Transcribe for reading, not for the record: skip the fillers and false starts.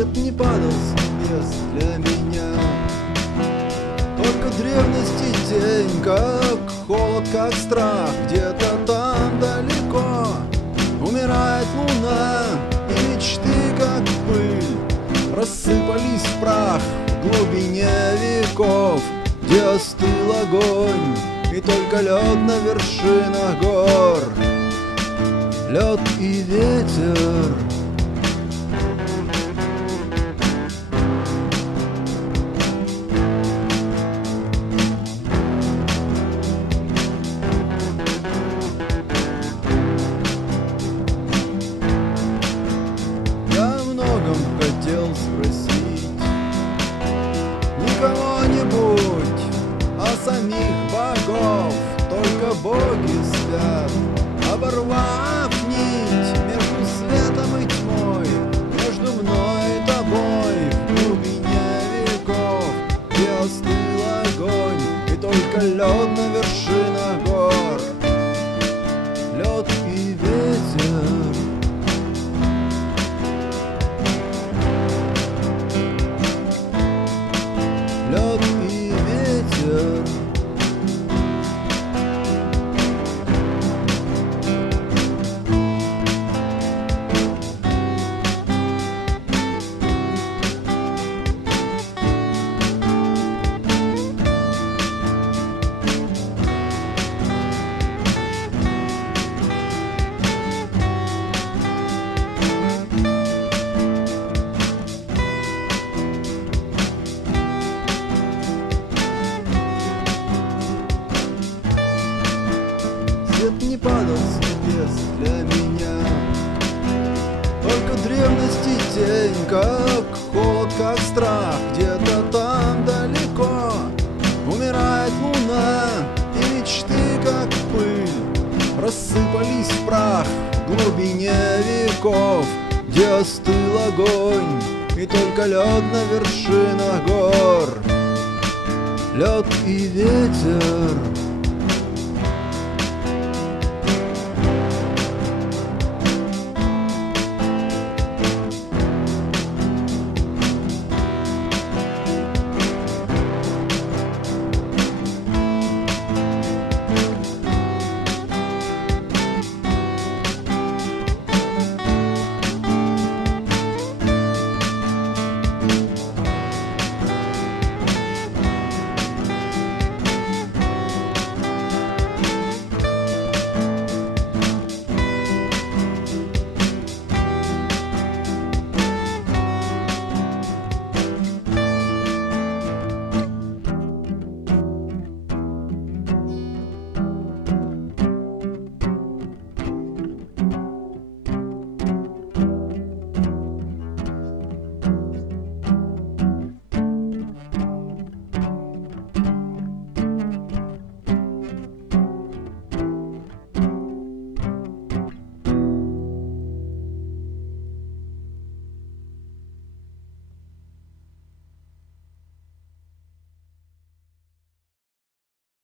Свет не падал с небес для меня, только древность и тень, как холод, как страх. Где-то там далеко умирает луна, и мечты, как пыль, рассыпались в прах в глубине веков, где остыл огонь, и только лед на вершинах гор, лед и ветер. Хотел спросить не кого-нибудь, а самих богов. Только боги спят, оборвав нить между светом и тьмой, между мной и тобой. В глубине веков, где остыл огонь, и только лед на вершинах гор, лед и ветер. Лед и ветер. Свет не падал с небес для меня, только древность и тень, как холод, как страх. Где-то там далеко умирает луна, и мечты, как пыль, рассыпались в прах в глубине веков, где остыл огонь, и только лед на вершинах гор, лед и ветер.